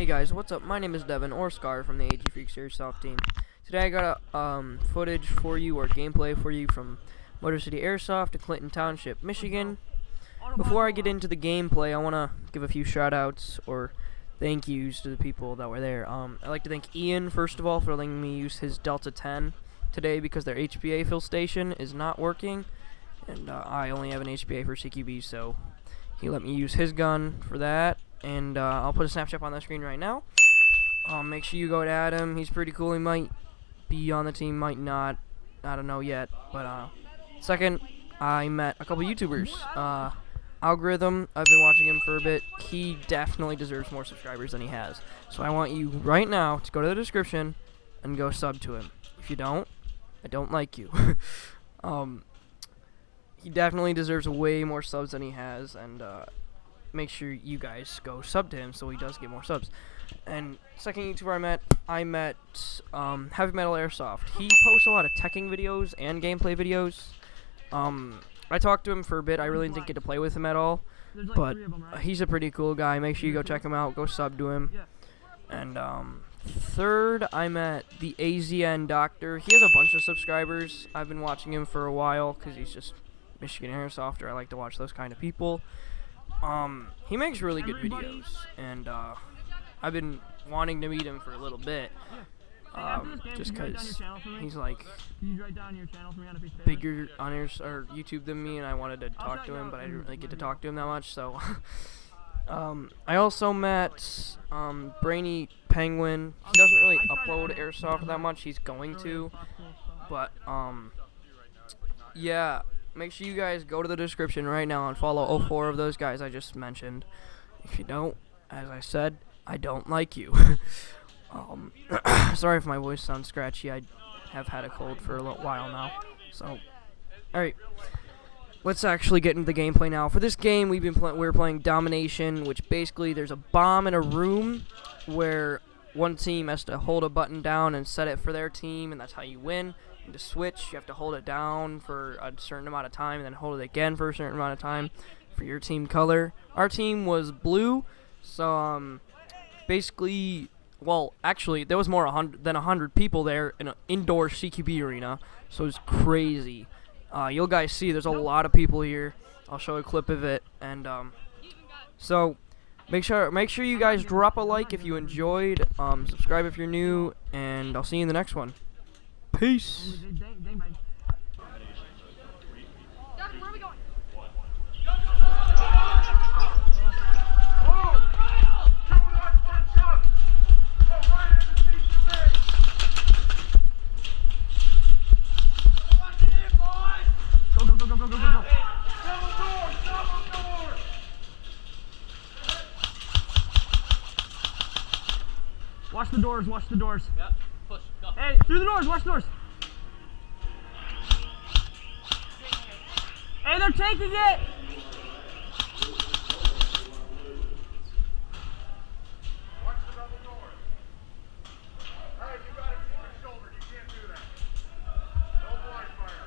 Hey guys, what's up? My name is Devin, or Scar, from the AG Freaks Airsoft team. Today I got footage for you, or gameplay for you, from Motor City Airsoft in Clinton Township, Michigan. Before I get into the gameplay, I want to give a few shoutouts or thank yous to the people that were there. I'd like to thank Ian, first of all, for letting me use his Delta 10 today because their HPA fill station is not working, and I only have an HPA for CQB, so he let me use his gun for that. And I'll put a Snapchat on the screen right now. Make sure you go to Adam. He's pretty cool. He might be on the team, might not. I don't know yet. But second, I met a couple YouTubers. Algorithm, I've been watching him for a bit. He definitely deserves more subscribers than he has. So I want you right now to go to the description and go sub to him. If you don't, I don't like you. He definitely deserves way more subs than he has, and make sure you guys go sub to him so he does get more subs. And second YouTuber I met Heavy Metal Airsoft. He posts a lot of teching videos and gameplay videos. I talked to him for a bit. I really didn't get to play with him at all, but he's a pretty cool guy. Make sure you go check him out. Go sub to him. And third, I met the AZN Doctor. He has a bunch of subscribers. I've been watching him for a while because he's just Michigan Airsofter. I like to watch those kind of people. He makes really good videos, and I've been wanting to meet him for a little bit, just because he's like bigger on YouTube than me, and I wanted to talk to him, but I didn't really get to talk to him that much. So I also met Brainy Penguin. He doesn't really upload Airsoft that much. He's going to, but yeah. Make sure you guys go to the description right now and follow all 4 of those guys I just mentioned. If you don't, as I said, I don't like you. Sorry if my voice sounds scratchy. I have had a cold for a little while now. So, alright. Let's actually get into the gameplay now. For this game, we're playing Domination, which basically there's a bomb in a room where one team has to hold a button down and set it for their team, and that's how you win. To switch, you have to hold it down for a certain amount of time and then hold it again for a certain amount of time for your team color. Our team was blue, so basically, well, actually there was more than 100 people there in an indoor CQB arena, so it's crazy. You'll guys see there's a lot of people here. I'll show a clip of it, and so make sure you guys drop a like if you enjoyed, subscribe if you're new, and I'll see you in the next one. Peace. Watch the doors, watch the doors. Yep. Push, go. Hey, through the doors, watch the doors. Hey, they're taking it! Watch the double door. Hey, you got it on your shoulder. You can't do that. No blind fire.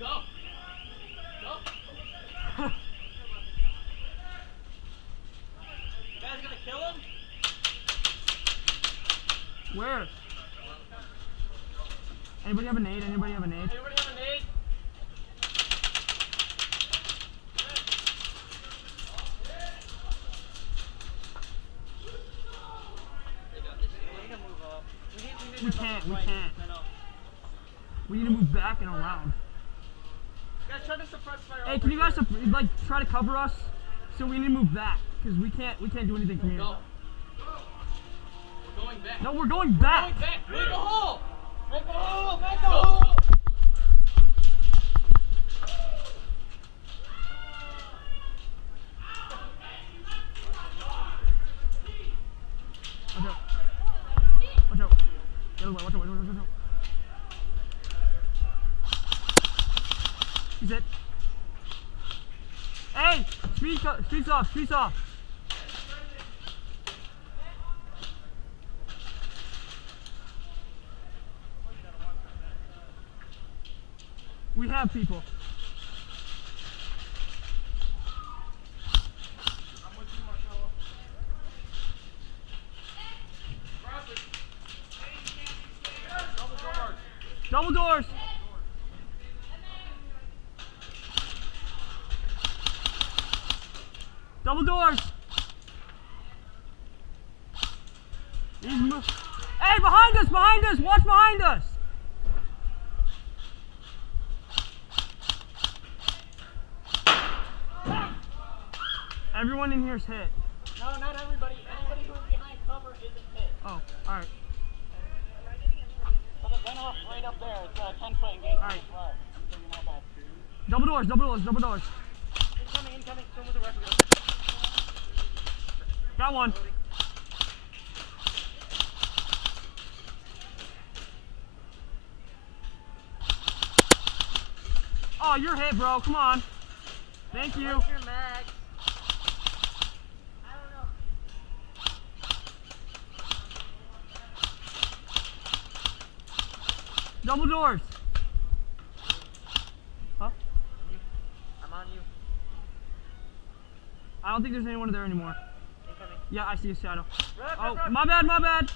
Go! Where? Anybody have a nade? Anybody have a nade? Anybody have a nade? We can't. We need to move back and around. Guys, try to suppress fire. Hey, can you guys like try to cover us? So we need to move back because we can't do anything from here. Go. We're going back. No, we're going back. We're going back. Make a hole. Make a hole. Make a hole. Watch out. The other way. Watch out. He's it. Hey! Streets off! have people. I'm with you, Marcelo. Traffic. Double doors. Double doors. Double doors. Hey, behind us, behind us. Watch behind us. Everyone in here's hit. No, not everybody. Anybody who's behind cover isn't hit. Oh, alright. Someone went off right up there. It's a 10-foot engagement. Alright. As well. So you know that. Double doors, double doors, double doors. Incoming, incoming. Still with the rest of us. Got one. Oh, you're hit, bro. Come on. Thank you. What's your mag? I don't know. Double doors. Huh? I'm on you. I don't think there's anyone there anymore. Incoming. Yeah, I see a shadow. Run, Oh, run, run. my bad, my bad.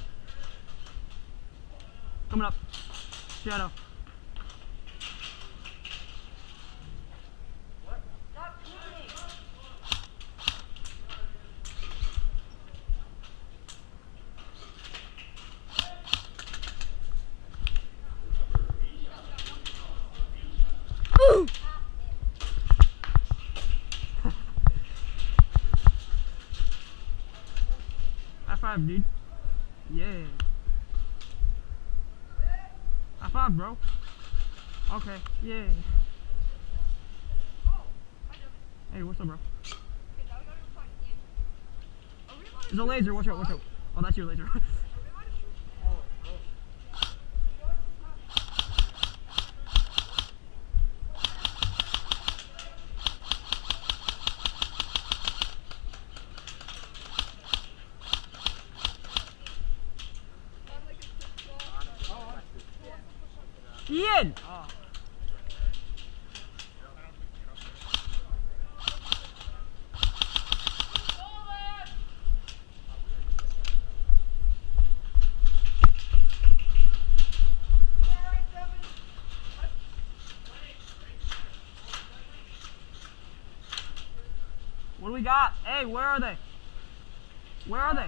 Coming up. Shadow. Stop shooting. High five, dude. Yeah. High five, bro. Okay, yeah. Hey, what's up, bro? There's a laser, watch out, watch out. Oh, that's your laser. Ian! Oh. What do we got? Hey, where are they? Where are they?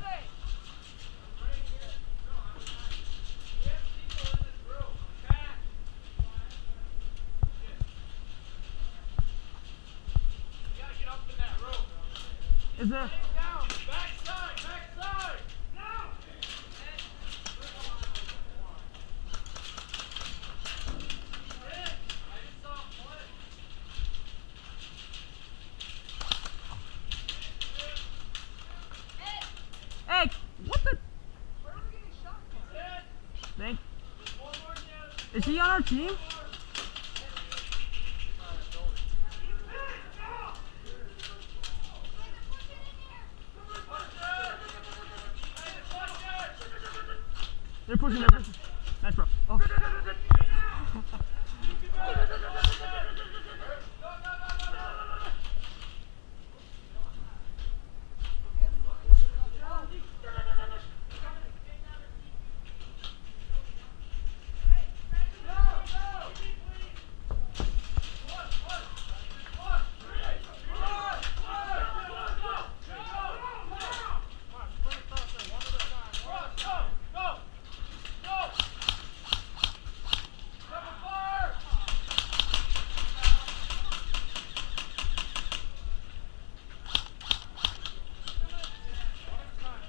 Is there? Hey, what the? Thank. Is he on our team? They're pushing, they're pushing. Nice, bro. Oh.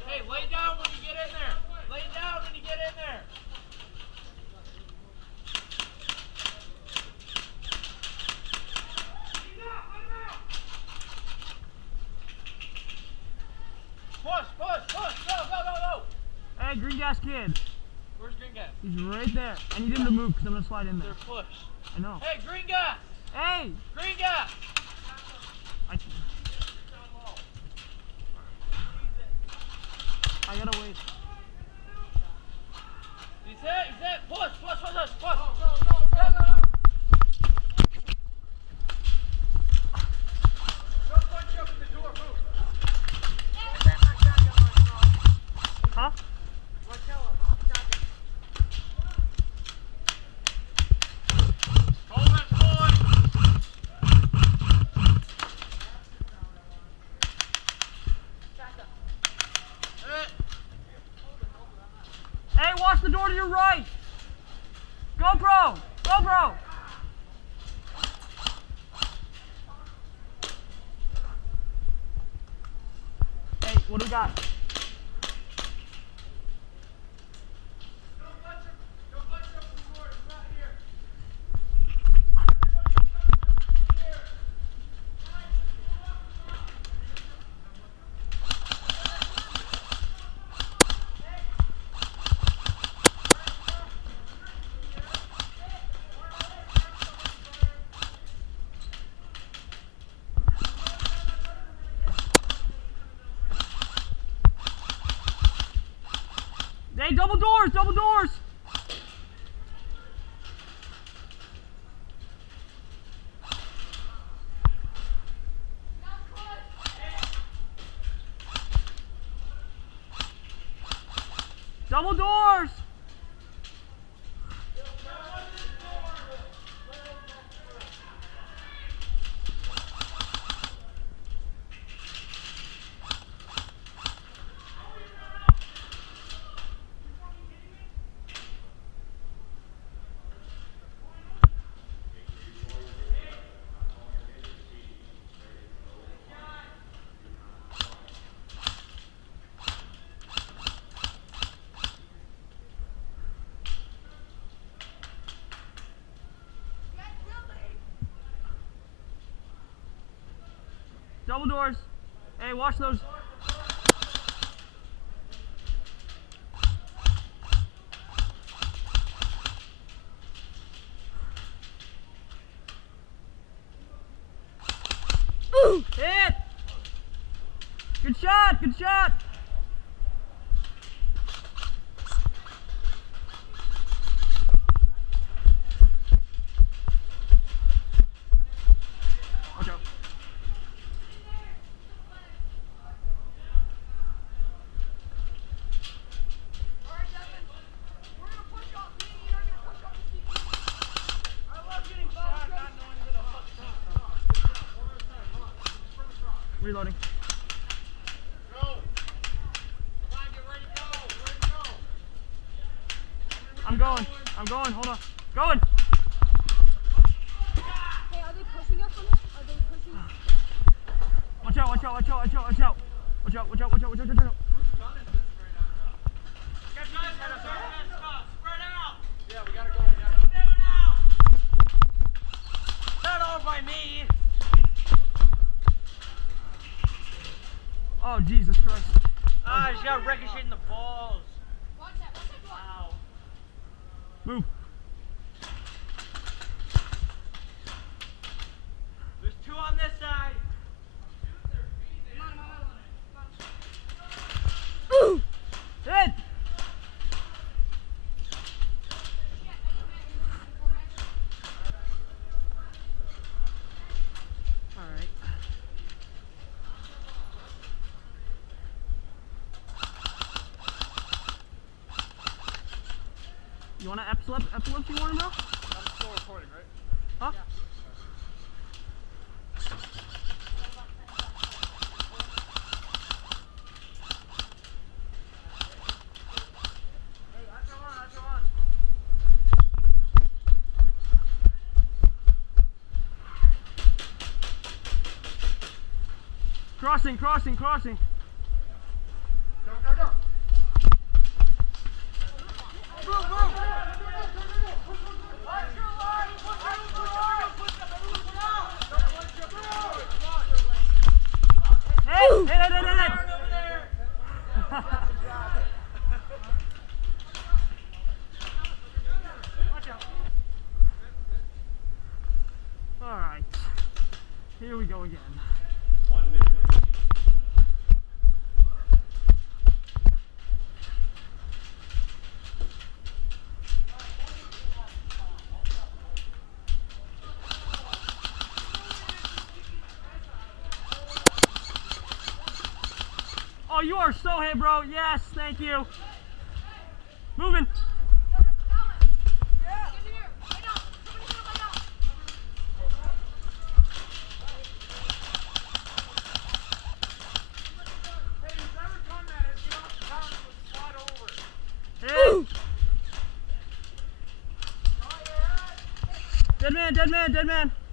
Hey, lay down when you get in there. Lay down when you get in there. Push, push, push. Go, go, go, go. Hey, green gas kid. Where's green gas? He's right there. I need him to move because I'm gonna slide in there. They're push. I know. Hey, green gas. Hey! Green gas. I gotta wait. He's hit. Push, push, push, push, push. Go, go, go, go, go. the door to your right. GoPro. GoPro. Hey, what do we got? Hey, double doors, double doors! Double doors! Double doors. Hey, watch those. Ooh, hit! Good shot, good shot! Watch out. Reloading. Go. Come on, get ready to go. Ready to go. I'm going, hold on. Going! Hey, are they pushing us on it? Are they pushing us? Watch out, watch out, watch out, watch out, watch out. Watch out, watch out, watch out, watch out, watch out. Spread out. Yeah, we gotta go. We gotta go. Spread out. Not all by me. Oh, Jesus Christ. Ah, she's got ricochet in the balls. Watch that, Wow. Move. There's two on this side. Ooh! Hit! Alright. You want to epilepsy warning, bro? I'm still recording, right? Huh? Hey, that's on. That's on. Crossing, crossing, crossing. Go, go, go. Move, move. Hey, hey, hey, hey, hey. All right, here we go again. Oh, you are so hit, bro. Yes, thank you. Moving. Hey, whoever done that is, you know, down to slide over. Hit. Dead man, dead man, dead man.